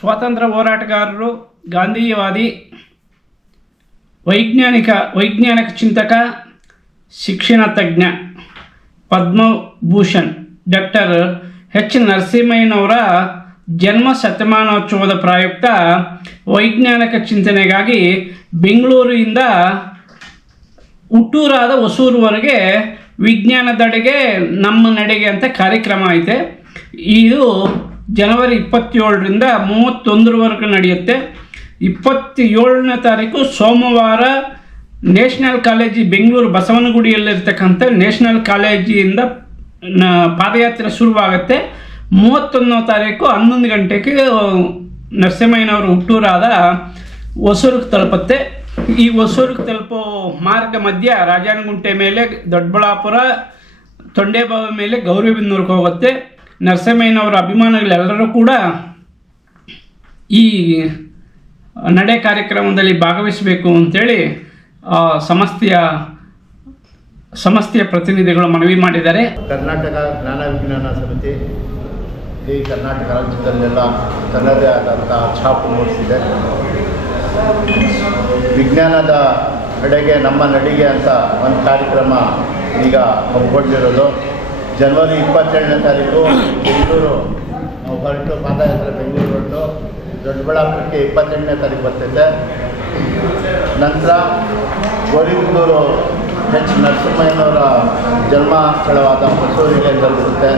ಸ್ವಾತಂತ್ರ್ಯ ಹೋರಾಟಗಾರರು, ಗಾಂಧೀಯವಾದಿ, ವೈಜ್ಞಾನಿಕ ವೈಜ್ಞಾನಿಕ ಚಿಂತಕ, ಶಿಕ್ಷಣ ತಜ್ಞ ಪದ್ಮಭೂಷಣ್, ಡಾಕ್ಟರ್ ಎಚ್ ನರಸಿಂಹಯ್ಯನವರ ಜನ್ಮ ಶತಮಾನೋತ್ಸವದ ಪ್ರಯುಕ್ತ ವೈಜ್ಞಾನಿಕ ಚಿಂತನೆಗಾಗಿ ಬೆಂಗಳೂರಿನಿಂದ ಹುಟ್ಟೂರಾದ ಹೊಸೂರುವರೆಗೆ ವಿಜ್ಞಾನದಡೆಗೆ ನಮ್ಮ ನಡೆಗೆ ಅಂತ ಕಾರ್ಯಕ್ರಮ ಐತೆ. ಇದು ಜನವರಿ ಇಪ್ಪತ್ತೇಳರಿಂದ ಮೂವತ್ತೊಂದರವರೆಗೆ ನಡೆಯುತ್ತೆ. ಇಪ್ಪತ್ತೇಳನೇ ತಾರೀಕು ಸೋಮವಾರ ನ್ಯಾಷನಲ್ ಕಾಲೇಜಿ ಬೆಂಗಳೂರು ಬಸವನಗುಡಿಯಲ್ಲಿರ್ತಕ್ಕಂಥ ನ್ಯಾಷನಲ್ ಕಾಲೇಜಿಯಿಂದ ಪಾದಯಾತ್ರೆ ಶುರುವಾಗುತ್ತೆ. ಮೂವತ್ತೊಂದನೇ ತಾರೀಕು ಹನ್ನೊಂದು ಗಂಟೆಗೆ ನರಸಿಂಹಯ್ಯನವರು ಹುಟ್ಟೂರಾದ ಹೊಸೂರಿಗೆ ತಲುಪುತ್ತೆ. ಈ ಹೊಸೂರಿಗೆ ತಲುಪೋ ಮಾರ್ಗ ಮಧ್ಯ ರಾಜಾನಗುಂಟೆ ಮೇಲೆ ದೊಡ್ಡಬಳ್ಳಾಪುರ, ತೊಂಡೇಬಾವ ಮೇಲೆ ಗೌರಿಬಿಂದೂರಿಗೆ ಹೋಗುತ್ತೆ. ನರಸಿಂಹಯ್ಯನವರ ಅಭಿಮಾನಿಗಳೆಲ್ಲರೂ ಕೂಡ ಈ ನಡೆ ಕಾರ್ಯಕ್ರಮದಲ್ಲಿ ಭಾಗವಹಿಸಬೇಕು ಅಂತೇಳಿ ಸಮಸ್ತೆಯ ಸಂಸ್ಥೆಯ ಪ್ರತಿನಿಧಿಗಳು ಮನವಿ ಮಾಡಿದ್ದಾರೆ. ಕರ್ನಾಟಕ ಜ್ಞಾನ ವಿಜ್ಞಾನ ಸಮಿತಿ ಈ ಕರ್ನಾಟಕ ರಾಜ್ಯದಲ್ಲೆಲ್ಲ ತನ್ನದೇ ಆದಂಥ ಛಾಪು ಮೂಡಿಸಿದೆ. ವಿಜ್ಞಾನದ ನಡೆಗೆ ನಮ್ಮ ನಡಿಗೆ ಅಂತ ಒಂದು ಕಾರ್ಯಕ್ರಮ ಈಗ ಹಮ್ಮಿಕೊಂಡಿರೋದು. ಜನವರಿ ಇಪ್ಪತ್ತೆರಡನೇ ತಾರೀಕು ಬೆಂಗಳೂರು. ನಾವು ಹೊರಟು ಪಾದಯಾತ್ರೆ ಬೆಂಗಳೂರು ಹೊರಟು. ದೊಡ್ಡಬಳ್ಳಾಪುರಕ್ಕೆ ಇಪ್ಪತ್ತೆಂಟನೇ ತಾರೀಕು ಬರ್ತೈತೆ. ನಂತರ ಗೋರಿಬಂದೂರು ಎಚ್. ನರಸಿಂಹಯ್ಯನವರ ಜನ್ಮ ಸ್ಥಳವಾದ ಹೊಸೂರಿಗೆ ತಲುಪುತ್ತೆ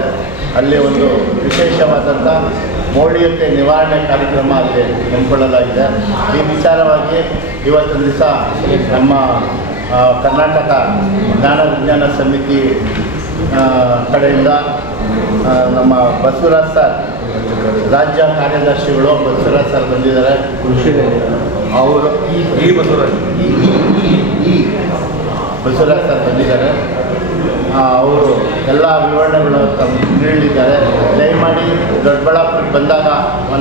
ಅಲ್ಲಿ ಒಂದು ವಿಶೇಷವಾದಂಥ ಮೌಢ್ಯತೆ ನಿವಾರಣೆ ಕಾರ್ಯಕ್ರಮ ಅಲ್ಲಿ ಹಮ್ಮಿಕೊಳ್ಳಲಾಗಿದೆ. ಈ ವಿಚಾರವಾಗಿ ಇವತ್ತಿನ ದಿವಸ ನಮ್ಮ ಕರ್ನಾಟಕ ಜ್ಞಾನ ವಿಜ್ಞಾನ ಸಮಿತಿ ಕಡೆಯಿಂದ ನಮ್ಮ ಬಸವರಾಜ್ ಸರ್, ರಾಜ್ಯ ಕಾರ್ಯದರ್ಶಿಗಳು ಬಸವರಾಜ್ ಸರ್ ಬಂದಿದ್ದಾರೆ. ಕೃಷಿ ಅವರು ಈ ಬಸವರಾಜ್ ಈ ಬಸವರಾಜ್ ಸರ್ ಬಂದಿದ್ದಾರೆ. ಅವರು ಎಲ್ಲ ವಿವರಣೆಗಳು ತಮ್ಮ ನೀಡಿದ್ದಾರೆ ದಯಮಾಡಿ ದೊಡ್ಡಬಳ್ಳಾಪುರಕ್ಕೆ ಬಂದಾಗ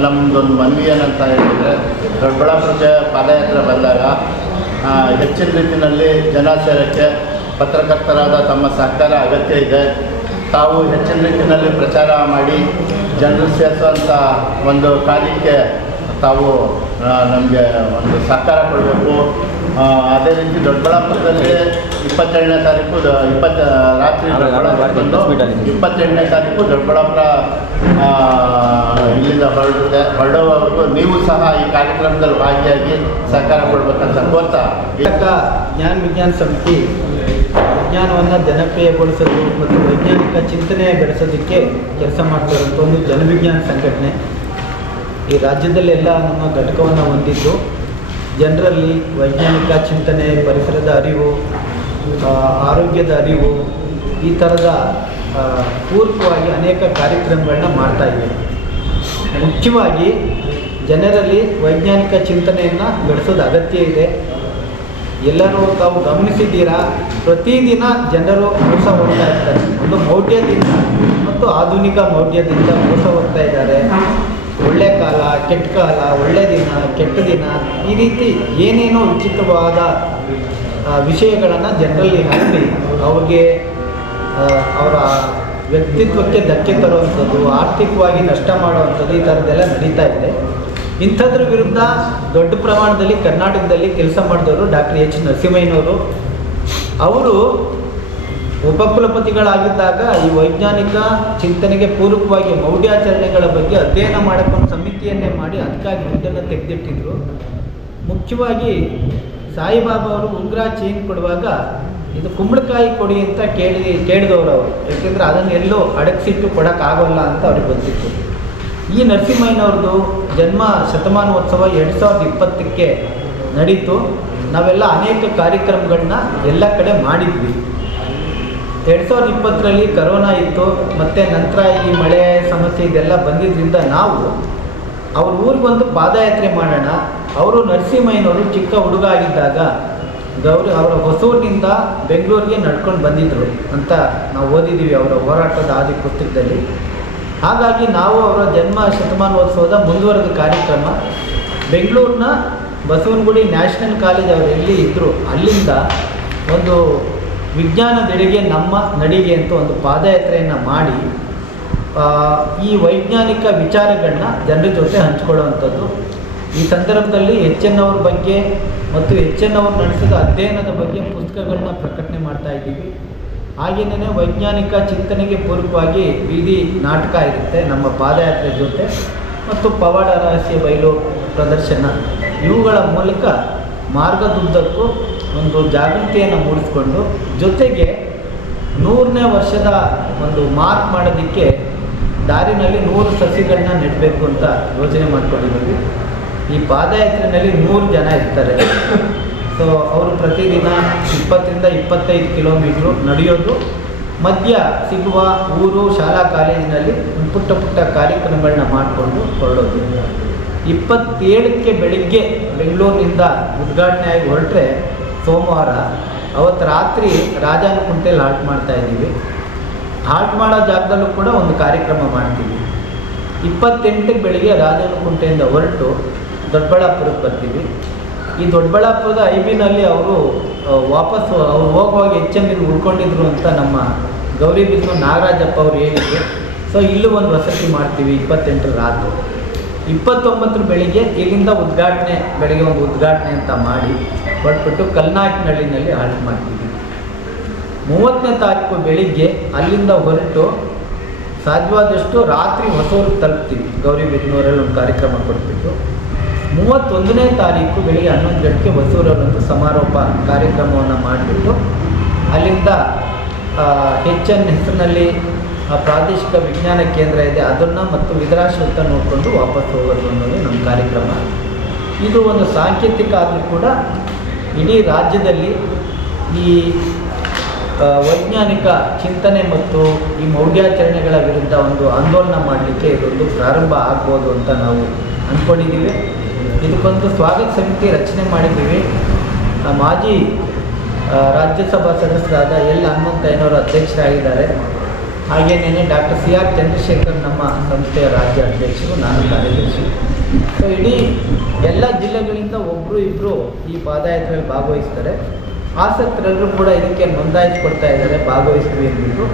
ನಮ್ಮದೊಂದು ಮನವಿ ಏನಂತ ಹೇಳಿದರೆ ದೊಡ್ಡಬಳ್ಳಾಪುರಕ್ಕೆ ಪಾದಯಾತ್ರೆ ಬಂದಾಗ ಹೆಚ್ಚಿನ ರೀತಿಯಲ್ಲಿ ಜನ ಪತ್ರಕರ್ತರಾದ ತಮ್ಮ ಸಹಕಾರ ಅಗತ್ಯ ಇದೆ. ತಾವು ಹೆಚ್ಚಿನ ರೀತಿಯಲ್ಲಿ ಪ್ರಚಾರ ಮಾಡಿ ಜನರು ಸೇರಿಸುವಂಥ ಒಂದು ಕಾರ್ಯಕ್ಕೆ ತಾವು ನಮಗೆ ಒಂದು ಸಹಕಾರ ಕೊಡಬೇಕು. ಅದೇ ರೀತಿ ದೊಡ್ಡಬಳ್ಳಾಪುರದಲ್ಲಿ ಇಪ್ಪತ್ತೆರಡನೇ ತಾರೀಕು ಇಪ್ಪತ್ತು ರಾತ್ರಿ ಇಪ್ಪತ್ತೆರಡನೇ ತಾರೀಕು ದೊಡ್ಡಬಳ್ಳಾಪುರ ಇಲ್ಲಿಂದ ಹೊರಡುತ್ತೆ. ಹೊರಡುವವರೆಗೂ ನೀವು ಸಹ ಈ ಕಾರ್ಯಕ್ರಮದಲ್ಲಿ ಭಾಗಿಯಾಗಿ ಸಹಕಾರ ಕೊಡ್ಬೇಕಂತ ಕೋರ್ತಾ. ಜ್ಞಾನ ವಿಜ್ಞಾನ ಸಮಿತಿ ವಿಜ್ಞಾನವನ್ನು ಜನಪ್ರಿಯಗೊಳಿಸೋದು ಮತ್ತು ವೈಜ್ಞಾನಿಕ ಚಿಂತನೆ ಬೆಳೆಸೋದಕ್ಕೆ ಕೆಲಸ ಮಾಡ್ತಿರುವಂಥ ಒಂದು ಜನವಿಜ್ಞಾನ ಸಂಘಟನೆ. ಈ ರಾಜ್ಯದಲ್ಲೆಲ್ಲ ನಮ್ಮ ಘಟಕವನ್ನು ಹೊಂದಿದ್ದು, ಜನರಲ್ಲಿ ವೈಜ್ಞಾನಿಕ ಚಿಂತನೆ, ಪರಿಸರದ ಅರಿವು ಆರೋಗ್ಯದ ಅರಿವು, ಈ ಥರದ ಪೂರ್ವವಾಗಿ ಅನೇಕ ಕಾರ್ಯಕ್ರಮಗಳನ್ನ ಮಾಡ್ತಾ ಇವೆ. ಮುಖ್ಯವಾಗಿ ಜನರಲ್ಲಿ ವೈಜ್ಞಾನಿಕ ಚಿಂತನೆಯನ್ನು ಬೆಳೆಸೋದು ಅಗತ್ಯ ಇದೆ. ಎಲ್ಲರೂ ತಾವು ಗಮನಿಸಿದ್ದೀರಾ? ಪ್ರತಿದಿನ ಜನರು ಮೋಸ ಹೋಗ್ತಾ ಇರ್ತಾರೆ ಒಂದು ಮೌಢ್ಯದಿಂದ ಮತ್ತು ಆಧುನಿಕ ಮೌಢ್ಯದಿಂದ ಮೋಸ ಹೋಗ್ತಾ ಇದ್ದಾರೆ. ಒಳ್ಳೆ ಕಾಲ, ಕೆಟ್ಟ ಕಾಲ, ಒಳ್ಳೆ ದಿನ, ಕೆಟ್ಟ ದಿನ, ಈ ರೀತಿ ಏನೇನೋ ವಿಚಿತ್ರವಾದ ವಿಷಯಗಳನ್ನು ಜನರಲ್ಲಿ ಹಾಕಿ ಅವ್ರಿಗೆ ಅವರ ವ್ಯಕ್ತಿತ್ವಕ್ಕೆ ಧಕ್ಕೆ ತರುವಂಥದ್ದು, ಆರ್ಥಿಕವಾಗಿ ನಷ್ಟ ಮಾಡುವಂಥದ್ದು ಈ ಥರದ್ದೆಲ್ಲ ನಡೀತಾ ಇದೆ. ಇಂಥದ್ರ ವಿರುದ್ಧ ದೊಡ್ಡ ಪ್ರಮಾಣದಲ್ಲಿ ಕರ್ನಾಟಕದಲ್ಲಿ ಕೆಲಸ ಮಾಡಿದವರು ಡಾಕ್ಟರ್ ಎಚ್ ನರಸಿಂಹಯ್ಯನವರು. ಅವರು ಉಪಕುಲಪತಿಗಳಾಗಿದ್ದಾಗ ಈ ವೈಜ್ಞಾನಿಕ ಚಿಂತನೆಗೆ ಪೂರಕವಾಗಿ ಮೌಢ್ಯಾಚರಣೆಗಳ ಬಗ್ಗೆ ಅಧ್ಯಯನ ಮಾಡೋಕ್ಕೆ ಒಂದು ಸಮಿತಿಯನ್ನೇ ಮಾಡಿ ಅದಕ್ಕಾಗಿ ದುಡ್ಡನ್ನು ತೆಗೆದಿಟ್ಟಿದ್ರು. ಮುಖ್ಯವಾಗಿ ಸಾಯಿಬಾಬಾ ಅವರು ಉಂಗುರ ಚೇನ್ ಕೊಡುವಾಗ ಇದು ಕುಂಬಳಕಾಯಿ ಕೊಡಿ ಅಂತ ಕೇಳಿ ಕೇಳಿದವರು ಅವರು. ಯಾಕೆಂದರೆ ಅದನ್ನು ಎಲ್ಲೋ ಅಡಗಿಸಿಟ್ಟು ಕೊಡೋಕ್ಕಾಗೋಲ್ಲ ಅಂತ ಅವ್ರಿಗೆ ಗೊತ್ತಿತ್ತು. ಈ ನರಸಿಂಹಯ್ಯನವ್ರದ್ದು ಜನ್ಮ ಶತಮಾನೋತ್ಸವ ಎರಡು ಸಾವಿರದ ಇಪ್ಪತ್ತಕ್ಕೆ ನಡೀತು. ನಾವೆಲ್ಲ ಅನೇಕ ಕಾರ್ಯಕ್ರಮಗಳನ್ನ ಎಲ್ಲ ಕಡೆ ಮಾಡಿದ್ವಿ. ಎರಡು ಸಾವಿರದ ಇಪ್ಪತ್ತರಲ್ಲಿ ಕರೋನಾ ಇತ್ತು, ಮತ್ತು ನಂತರ ಈ ಮಳೆ ಸಮಸ್ಯೆ ಇದೆಲ್ಲ ಬಂದಿದ್ದರಿಂದ ನಾವು ಅವ್ರ ಊರಿಗೆ ಬಂದು ಪಾದಯಾತ್ರೆ ಮಾಡೋಣ. ಅವರು ನರಸಿಂಹಯ್ಯನವರು ಚಿಕ್ಕ ಹುಡುಗ ಆಗಿದ್ದಾಗ ಗೌರಿ ಅವರ ಹೊಸೂರಿನಿಂದ ಬೆಂಗಳೂರಿಗೆ ನಡ್ಕೊಂಡು ಬಂದಿದ್ದರು ಅಂತ ನಾವು ಓದಿದ್ದೀವಿ ಅವರ ಹೋರಾಟದ ಆದಿ ಪುಸ್ತಕದಲ್ಲಿ. ಹಾಗಾಗಿ ನಾವು ಅವರ ಜನ್ಮ ಶತಮಾನೋತ್ಸವದ ಮುಂದುವರೆದ ಕಾರ್ಯಕ್ರಮ. ಬೆಂಗಳೂರಿನ ಬಸವನಗುಡಿ ನ್ಯಾಷನಲ್ ಕಾಲೇಜ್ ಅವರು ಎಲ್ಲಿ ಇದ್ದರು ಅಲ್ಲಿಂದ ಒಂದು ವಿಜ್ಞಾನದೆಡೆಗೆ ನಮ್ಮ ನಡಿಗೆ ಅಂತ ಒಂದು ಪಾದಯಾತ್ರೆಯನ್ನು ಮಾಡಿ ಈ ವೈಜ್ಞಾನಿಕ ವಿಚಾರಗಳನ್ನ ಜನರ ಜೊತೆ ಹಂಚ್ಕೊಳ್ಳುವಂಥದ್ದು. ಈ ಸಂದರ್ಭದಲ್ಲಿ ಎಚ್ ಎನ್ ಅವ್ರ ಬಗ್ಗೆ ಮತ್ತು ಎಚ್ ಎನ್ ಅವರು ನಡೆಸಿದ ಅಧ್ಯಯನದ ಬಗ್ಗೆ ಪುಸ್ತಕಗಳನ್ನ ಪ್ರಕಟಣೆ ಮಾಡ್ತಾ ಇದ್ದೀವಿ. ಹಾಗೆಯೇ ವೈಜ್ಞಾನಿಕ ಚಿಂತನೆಗೆ ಪೂರಕವಾಗಿ ಬೀದಿ ನಾಟಕ ಇರುತ್ತೆ ನಮ್ಮ ಪಾದಯಾತ್ರೆ ಜೊತೆ ಮತ್ತು ಪವಾಡ ರಹಸ್ಯ ಬಯಲು ಪ್ರದರ್ಶನ. ಇವುಗಳ ಮೂಲಕ ಮಾರ್ಗದುದ್ದಕ್ಕೂ ಒಂದು ಜಾಗೃತಿಯನ್ನು ಮೂಡಿಸ್ಕೊಂಡು ಜೊತೆಗೆ ನೂರನೇ ವರ್ಷದ ಒಂದು ಮಾರ್ಕ್ ಮಾಡೋದಕ್ಕೆ ದಾರಿನಲ್ಲಿ ನೂರು ಸಸಿಗಳನ್ನ ನೆಡಬೇಕು ಅಂತ ಯೋಚನೆ ಮಾಡ್ಕೊಂಡಿದ್ದೀವಿ. ಈ ಪಾದಯಾತ್ರೆಯಲ್ಲಿ ನೂರು ಜನ ಇರ್ತಾರೆ. ಸೊ ಅವರು ಪ್ರತಿದಿನ ಇಪ್ಪತ್ತರಿಂದ ಇಪ್ಪತ್ತೈದು ಕಿಲೋಮೀಟ್ರು ನಡೆಯೋದು. ಮಧ್ಯ ಸಿಗುವ ಊರು, ಶಾಲಾ ಕಾಲೇಜಿನಲ್ಲಿ ಪುಟ್ಟ ಪುಟ್ಟ ಕಾರ್ಯಕ್ರಮಗಳನ್ನ ಮಾಡಿಕೊಂಡು ಹೊರಡೋದು. ಇಪ್ಪತ್ತೇಳಕ್ಕೆ ಬೆಳಿಗ್ಗೆ ಬೆಂಗಳೂರಿನಿಂದ ಉದ್ಘಾಟನೆ ಆಗಿ ಹೊರಟ್ರೆ ಸೋಮವಾರ, ಅವತ್ತು ರಾತ್ರಿ ರಾಜಾನಕುಂಟೆಯಲ್ಲಿ ಹಾಲ್ಟ್ ಮಾಡ್ತಾ ಇದ್ದೀವಿ. ಹಾಲ್ಟ್ ಮಾಡೋ ಜಾಗದಲ್ಲೂ ಕೂಡ ಒಂದು ಕಾರ್ಯಕ್ರಮ ಮಾಡ್ತೀವಿ. ಇಪ್ಪತ್ತೆಂಟಕ್ಕೆ ಬೆಳಿಗ್ಗೆ ರಾಜಾನಕುಂಟೆಯಿಂದ ಹೊರಟು ದೊಡ್ಡಬಳ್ಳಾಪುರಕ್ಕೆ ಬರ್ತೀವಿ. ಈ ದೊಡ್ಡಬಳ್ಳಾಪುರದ ಐ ಬಿನಲ್ಲಿ ಅವರು ವಾಪಸ್ ಅವ್ರು ಹೋಗುವಾಗ ಹೆಚ್ಚಂದಿನ ಉಳ್ಕೊಂಡಿದ್ರು ಅಂತ ನಮ್ಮ ಗೌರಿ ಬಿದ್ದು ನಾಗರಾಜಪ್ಪ ಅವ್ರು ಹೇಳಿದ್ರು. ಸೊ, ಇಲ್ಲೂ ಒಂದು ವಸತಿ ಮಾಡ್ತೀವಿ ಇಪ್ಪತ್ತೆಂಟರ ರಾತ್ರಿ. ಇಪ್ಪತ್ತೊಂಬತ್ತರ ಬೆಳಿಗ್ಗೆ ಇಲ್ಲಿಂದ ಉದ್ಘಾಟನೆ, ಬೆಳಿಗ್ಗೆ ಒಂದು ಉದ್ಘಾಟನೆ ಅಂತ ಮಾಡಿ ಹೊರಟ್ಬಿಟ್ಟು ಕಲ್ನಾಯಕನಹಳ್ಳಿನಲ್ಲಿ ಹಾಲ್ಟ್ ಮಾಡ್ತೀವಿ. ಮೂವತ್ತನೇ ತಾರೀಕು ಬೆಳಿಗ್ಗೆ ಅಲ್ಲಿಂದ ಹೊರಟು ಸಾಧ್ಯವಾದಷ್ಟು ರಾತ್ರಿ ಹೊಸೂರು ತಲುಪ್ತೀವಿ. ಗೌರಿ ಬಿದ್ನೂರಲ್ಲಿ ಒಂದು ಕಾರ್ಯಕ್ರಮ ಕೊಟ್ಬಿಟ್ಟು. ಮೂವತ್ತೊಂದನೇ ತಾರೀಕು ಬೆಳಿಗ್ಗೆ ಹನ್ನೊಂದು ಗಂಟೆಗೆ ಹೊಸೂರಲ್ಲೊಂದು ಸಮಾರೋಪ ಕಾರ್ಯಕ್ರಮವನ್ನು ಮಾಡಿಬಿಟ್ಟು, ಅಲ್ಲಿಂದ ಹೆಚ್ ಎನ್ ಹೆಸರಿನಲ್ಲಿ ಪ್ರಾದೇಶಿಕ ವಿಜ್ಞಾನ ಕೇಂದ್ರ ಇದೆ, ಅದನ್ನು ಮತ್ತು ವಿದರಾಶ್ವತ ನೋಡಿಕೊಂಡು ವಾಪಸ್ ಹೋಗೋದು ಅನ್ನೋದು ನಮ್ಮ ಕಾರ್ಯಕ್ರಮ. ಇದು ಒಂದು ಸಾಂಕೇತಿಕ ಆದರೂ ಕೂಡ ಇಡೀ ರಾಜ್ಯದಲ್ಲಿ ಈ ವೈಜ್ಞಾನಿಕ ಚಿಂತನೆ ಮತ್ತು ಈ ಮೌಢ್ಯಾಚರಣೆಗಳ ವಿರುದ್ಧ ಒಂದು ಆಂದೋಲನ ಮಾಡಲಿಕ್ಕೆ ಇದೊಂದು ಪ್ರಾರಂಭ ಆಗ್ಬೋದು ಅಂತ ನಾವು ಅಂದ್ಕೊಂಡಿದ್ದೀವಿ ಇದಕ್ಕೊಂದು ಸ್ವಾಗತ ಸಮಿತಿ ರಚನೆ ಮಾಡಿದ್ದೀವಿ. ಮಾಜಿ ರಾಜ್ಯಸಭಾ ಸದಸ್ಯರಾದ ಎಲ್ ಹನುಮಂತಯ್ಯನವರು ಅಧ್ಯಕ್ಷರಾಗಿದ್ದಾರೆ. ಹಾಗೇನೇ ಡಾಕ್ಟರ್ ಸಿ ಆರ್ ಚಂದ್ರಶೇಖರ್ ನಮ್ಮ ಸಂಸ್ಥೆಯ ರಾಜ್ಯ ಅಧ್ಯಕ್ಷರು, ನಾನು ಕಾರ್ಯದರ್ಶಿ. ಸೊ ಇಡೀ ಎಲ್ಲ ಜಿಲ್ಲೆಗಳಿಂದ ಒಬ್ಬರು ಇಬ್ಬರು ಈ ಪಾದಯಾತ್ರೆಯಲ್ಲಿ ಭಾಗವಹಿಸ್ತಾರೆ. ಆಸಕ್ತರೆಲ್ಲರೂ ಕೂಡ ಇದಕ್ಕೆ ನೋಂದಾಯಿಸಿಕೊಡ್ತಾ ಇದ್ದಾರೆ, ಭಾಗವಹಿಸ್ತೀವಿ ಅಂದ್ಬಿಟ್ಟು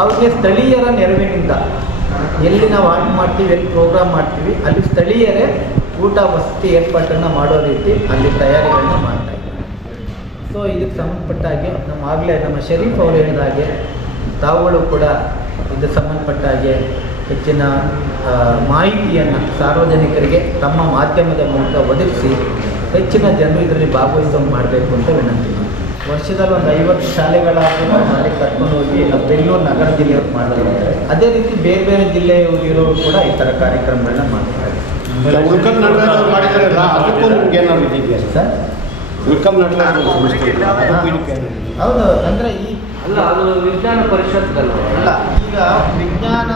ಅವ್ರಿಗೆ ಸ್ಥಳೀಯರ ನೆರವಿನಿಂದ ಎಲ್ಲಿ ನಾವು ಆಟ ಮಾಡ್ತೀವಿ, ಎಲ್ಲಿ ಪ್ರೋಗ್ರಾಮ್ ಮಾಡ್ತೀವಿ, ಅಲ್ಲಿ ಸ್ಥಳೀಯರೇ ಊಟ, ವಸತಿ ಏರ್ಪಾಟನ್ನು ಮಾಡೋ ರೀತಿ ಅಲ್ಲಿ ತಯಾರಿಗಳನ್ನ ಮಾಡ್ತಾ ಇದ್ದಾರೆ. ಸೊ ಇದಕ್ಕೆ ಸಂಬಂಧಪಟ್ಟ ಹಾಗೆ ನಮ್ಮ ಆಗಲೇ ನಮ್ಮ ಶರೀಫ್ ಅವರು ಹೇಳಿದ ಹಾಗೆ, ತಾವುಗಳು ಕೂಡ ಇದಕ್ಕೆ ಸಂಬಂಧಪಟ್ಟಾಗೆ ಹೆಚ್ಚಿನ ಮಾಹಿತಿಯನ್ನು ಸಾರ್ವಜನಿಕರಿಗೆ ತಮ್ಮ ಮಾಧ್ಯಮದ ಮೂಲಕ ಒದಗಿಸಿ ಹೆಚ್ಚಿನ ಜನರು ಇದರಲ್ಲಿ ಭಾಗವಹಿಸೋ ಮಾಡಬೇಕು ಅಂತ ವಿನಂತಿ. ವರ್ಷದಲ್ಲಿ ಒಂದು ಐವತ್ತು ಶಾಲೆಗಳಾದರೂ ನಾವು ಅಲ್ಲಿ ಕರ್ಕೊಂಡು ಹೋಗಿ ನಮ್ಮ ಬೆಂಗಳೂರು ನಗರ ಜಿಲ್ಲೆಯವ್ರು ಮಾಡ್ತಿದ್ದಾರೆ. ಅದೇ ರೀತಿ ಬೇರೆ ಬೇರೆ ಜಿಲ್ಲೆಯವರು ಇರೋರು ಕೂಡ ಈ ಥರ ಕಾರ್ಯಕ್ರಮಗಳನ್ನ ಮಾಡ್ತಾರೆ. ಸರ್ ಹೌದು ಅಂದರೆ ಈ ಅಲ್ಲ ಅದು ವಿಜ್ಞಾನ ಪರಿಷತ್ ಅಲ್ಲ ಈಗ ವಿಜ್ಞಾನ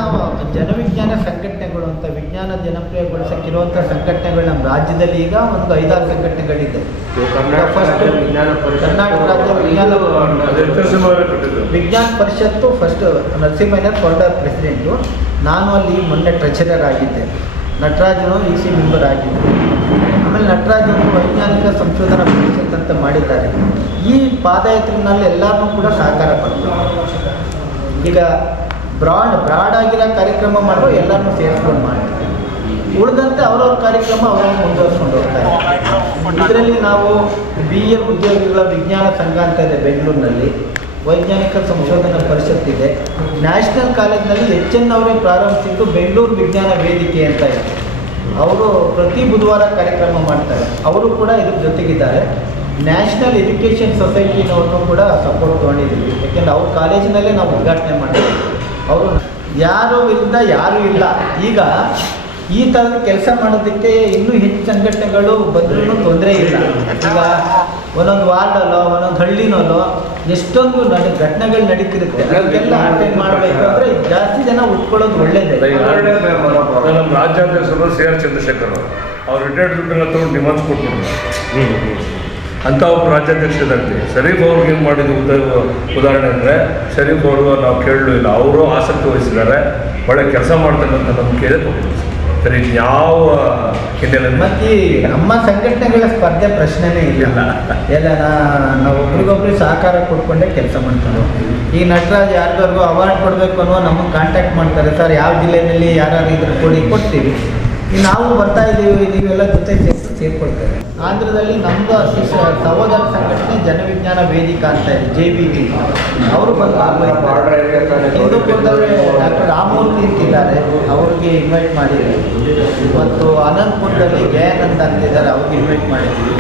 ಜನವಿಜ್ಞಾನ ಸಂಘಟನೆಗಳು ಅಂತ ವಿಜ್ಞಾನ ಜನಪ್ರಿಯಗೊಳಿಸಕ್ಕಿರುವಂಥ ಸಂಘಟನೆಗಳು ನಮ್ಮ ರಾಜ್ಯದಲ್ಲಿ ಈಗ ಒಂದು ಐದಾರು ಸಂಘಟನೆಗಳಿದೆ. ಕರ್ನಾಟಕ ರಾಜ್ಯ ವಿಜ್ಞಾನ ಪರಿಷತ್ ಕರ್ನಾಟಕ ರಾಜ್ಯ ವಿಜ್ಞಾನ ಪರಿಷತ್ತು ಫಸ್ಟ್ ನರಸಿಂಹಯ್ಯ ಫೌಂಡರ್ ಪ್ರೆಸಿಡೆಂಟು ನಾನು ಅಲ್ಲಿ ಮೊನ್ನೆ ಟ್ರೆಚರರ್ ಆಗಿದ್ದೆ. ನಟರಾಜನು ಇ ಸಿ ಮೆಂಬರ್ ಆಗಿದ್ದೆ. ಆಮೇಲೆ ನಟರಾಜನು ವೈಜ್ಞಾನಿಕ ಸಂಶೋಧನಾ ಪರಿಷತ್ ಅಂತ ಮಾಡಿದ್ದಾರೆ. ಈ ಪಾದಯಾತ್ರೆನಲ್ಲಿ ಎಲ್ಲರನ್ನೂ ಕೂಡ ಸಹಕಾರ ಪಡ್ತಾರೆ ಈಗ ಬ್ರಾಡ್ ಬ್ರಾಡ್ ಆಗಿರೋ ಕಾರ್ಯಕ್ರಮ ಮಾಡೋ ಎಲ್ಲರನ್ನೂ ಸೇರಿಸ್ಕೊಂಡು ಮಾಡ್ತೀವಿ ಉಳಿದಂತೆ ಅವರವ್ರ ಕಾರ್ಯಕ್ರಮ ಅವರನ್ನು ಮುಂದುವರಿಸ್ಕೊಂಡು ಹೋಗ್ತಾರೆ ಇದರಲ್ಲಿ ನಾವು ಬಿ ಎ ಉದ್ಯೋಗಿಗಳ ವಿಜ್ಞಾನ ಸಂಘ ಅಂತ ಇದೆ ಬೆಂಗಳೂರಿನಲ್ಲಿ. ವೈಜ್ಞಾನಿಕ ಸಂಶೋಧನಾ ಪರಿಷತ್ ಇದೆ. ನ್ಯಾಷನಲ್ ಕಾಲೇಜ್ನಲ್ಲಿ ಎಚ್ ಎನ್ ಅವರೇ ಪ್ರಾರಂಭಿಸಿದ್ದು ಬೆಂಗಳೂರು ವಿಜ್ಞಾನ ವೇದಿಕೆ ಅಂತ ಇದೆ. ಅವರು ಪ್ರತಿ ಬುಧವಾರ ಕಾರ್ಯಕ್ರಮ ಮಾಡ್ತಾರೆ. ಅವರು ಕೂಡ ಇದ್ರ ಜೊತೆಗಿದ್ದಾರೆ. ನ್ಯಾಷನಲ್ ಎಜುಕೇಷನ್ ಸೊಸೈಟಿನವ್ರನ್ನೂ ಕೂಡ ಸಪೋರ್ಟ್ ತೊಗೊಂಡಿದ್ದೀವಿ. ಯಾಕೆಂದ್ರೆ ಅವ್ರ ಕಾಲೇಜಿನಲ್ಲೇ ನಾವು ಉದ್ಘಾಟನೆ ಮಾಡ್ತೀವಿ. ಅವರು ಯಾರು ಇಲ್ಲ ಯಾರೂ ಇಲ್ಲ. ಈಗ ಈ ಥರದ ಕೆಲಸ ಮಾಡೋದಕ್ಕೆ ಇನ್ನೂ ಹೆಚ್ಚು ಸಂಘಟನೆಗಳು ಬಂದ್ರೂ ತೊಂದರೆ ಇಲ್ಲ. ಈಗ ಒಂದೊಂದು ವಾರ್ಡಲ್ಲೋ ಒಂದೊಂದು ಹಳ್ಳಿನಲ್ಲೋ ಎಷ್ಟೊಂದು ನಡೆ ಘಟನೆಗಳು ನಡೀತಿರುತ್ತೆ. ಅದಕ್ಕೆಲ್ಲ ಅಟೆಂಡ್ ಮಾಡಬೇಕು ಅಂದರೆ ಜಾಸ್ತಿ ಜನ ಉಟ್ಕೊಳ್ಳೋದು ಒಳ್ಳೇದೇ. ನಮ್ಮ ರಾಜ್ಯಾಧ್ಯಕ್ಷರು ಸಿ ಆರ್ ಚಂದ್ರಶೇಖರ್ ಅವರು. ಅವ್ರು ರಿಟೈರ್ಡ್ ದುಡ್ಡನ್ನ ತಗೊಂಡು ಡಿಮಾಂಡ್ಸ್ ಕೊಟ್ಬಿಟ್ರು. ಅಂತ ಒಬ್ಬ ರಾಜ್ಯಾಧ್ಯಕ್ಷ ಇದ್ದಾರೆ ಶರೀಫ್ ಅವ್ರಿಗೆ ಏನು ಮಾಡಿದ ಉದ- ಉದಾಹರಣೆ ಅಂದರೆ ಶರೀಫ್ ಅವರು ನಾವು ಕೇಳಲು ಇಲ್ಲ. ಅವರು ಆಸಕ್ತಿ ವಹಿಸಿದ್ದಾರೆ. ಒಳ್ಳೆ ಕೆಲಸ ಮಾಡ್ತಕ್ಕಂಥ ನಂಬಿಕೆ ಇದೆ ಸರಿ ಯಾವ ಹಿನ್ನೆಲೆ ಮತ್ತೆ ಈ ನಮ್ಮ ಸಂಘಟನೆಗಳ ಸ್ಪರ್ಧೆ ಪ್ರಶ್ನೆನೇ ಇಲ್ಲ ಎಲ್ಲ ನಾವು ಒಬ್ರಿಗೊಬ್ರಿಗೆ ಸಹಕಾರ ಕೊಟ್ಕೊಂಡೇ ಕೆಲಸ ಮಾಡ್ತಾರೆ ಈ ನಟರಾಜ್ ಯಾರ್ದವ್ರಿಗೂ ಅವಾರ್ಡ್ ಕೊಡಬೇಕು ಅನ್ನೋ ನಮಗೆ ಕಾಂಟ್ಯಾಕ್ಟ್ ಮಾಡ್ತಾರೆ. ಸರ್, ಯಾವ ಜಿಲ್ಲೆಯಲ್ಲಿ ಯಾರು ಇದ್ರ ಕೊಡಿ, ಕೊಡ್ತೀವಿ. ನಾವು ಬರ್ತಾ ಇದ್ದೀವಿ ನೀವೆಲ್ಲ ಜೊತೆ ಸೇರ್ಕೊಳ್ತೇವೆ ಆಂಧ್ರದಲ್ಲಿ ಶಿಷ್ಯ ಸಹೋದರ ಸಂಘಟನೆ ಜನವಿಜ್ಞಾನ ವೇದಿಕಾ ಅಂತ ಇದೆ ಜೆ ಬಿ ವಿ. ಅವರು ಬಂದು ಡಾಕ್ಟರ್ ರಾಮಮೂರ್ತಿ ಅಂತಿದ್ದಾರೆ ಅವ್ರಿಗೆ ಇನ್ವೈಟ್ ಮಾಡಿದ್ವಿ. ಮತ್ತು ಅನಂತಪುರದಲ್ಲಿ ಅಂತ ಇದ್ದಾರೆ ಅವ್ರಿಗೆ ಇನ್ವೈಟ್ ಮಾಡಿದ್ವಿ.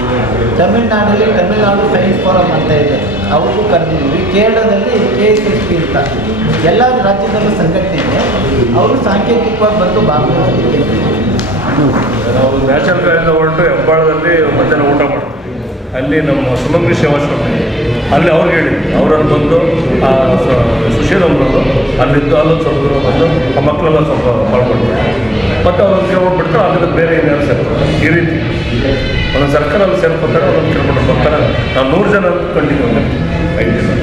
ತಮಿಳ್ನಾಡಲ್ಲಿ ತಮಿಳ್ನಾಡು ಸೈನ್ಸ್ ಫೋರಮ್ ಅಂತ ಇದೆ ಅವ್ರಿಗೂ ಕರೆದಿದ್ವಿ. ಕೇರಳದಲ್ಲಿ ಕೆ ಎಸ್ ಎಸ್ ಪಿ ಅಂತ. ಎಲ್ಲ ರಾಜ್ಯದಲ್ಲೂ ಸಂಘಟನೆ ಇದೆ. ಅವರು ಸಾಂಕೇತಿಕವಾಗಿ ಬಂದು ಭಾಗವಹಿಸಿದ್ದೀವಿ ನಾವು ನ್ಯಾಷನಲ್ ಕಾಲೇಜಿಂದ ಹೊರಟು ಹೆಬ್ಬಾಳದಲ್ಲಿ ಮಧ್ಯಾಹ್ನ ಊಟ ಮಾಡ್ತೀವಿ. ಅಲ್ಲಿ ನಮ್ಮ ಸುಮಂಗ್ಲಿ ಸೇವಾಶ್ರಮ. ಅಲ್ಲಿ ಅವ್ರು ಹೇಳಿದ್ವಿ ಅವರಲ್ಲಿ ಬಂದು, ಆ ಸುಶೀಲ ಸುಶೀಲ್ ಅವರು ಅಲ್ಲಿದ್ದು ಅಲ್ಲೊಂದು ಸ್ವಲ್ಪ ದೂರ ಬಂದು, ಆ ಮಕ್ಕಳೆಲ್ಲ ಸ್ವಲ್ಪ ಮಾಡ್ಕೊಡ್ತಾರೆ ಮತ್ತು ಅವ್ರನ್ನ ಕೇಳ್ಬಿಡ್ತಾರೆ ಅಲ್ಲಿಂದ ಬೇರೆ ಏನಾದ್ರು ಸೇರ್ತಾರೆ. ಈ ರೀತಿ. ಒಂದೊಂದು ಸರ್ಕಾರ ಅಲ್ಲಿ ಸೇರ್ಕೊತಾರೆ, ಒಂದೊಂದು ಕೇಳ್ಕೊಂಡು ಬರ್ತಾರೆ. ನಾವು ನೂರು ಜನ ಕಂಟಿನ್ಯೂ ಐದು ಜನ.